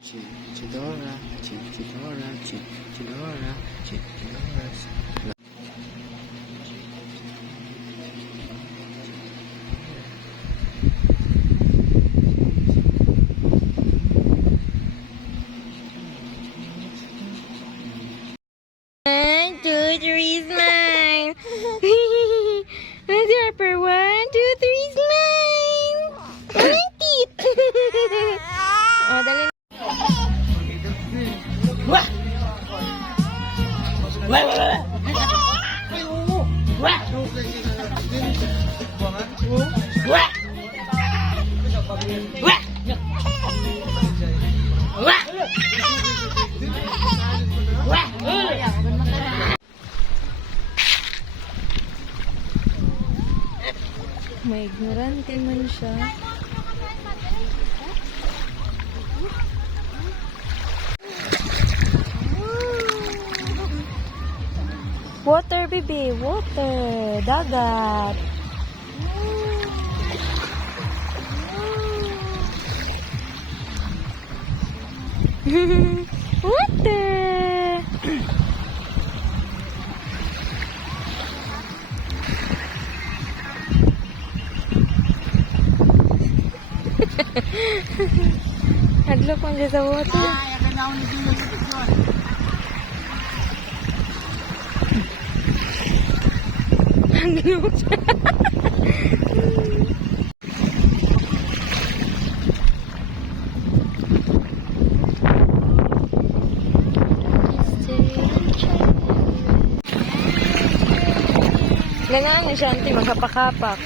Chidora, Chidora, Chidora, Chidora. 1, 2, 3, smile. Let's Harper. 1, 2, 3, smile. Ang teeth. Oh, dali. Wah! Wah! Wah! Wah! Wah! May ignorante man siya. Water, baby. Water. Dagat. Water. Hadlok man dyan sa water. Hadlok siya. Ganaan niya siya, auntie, magkapak-kapak.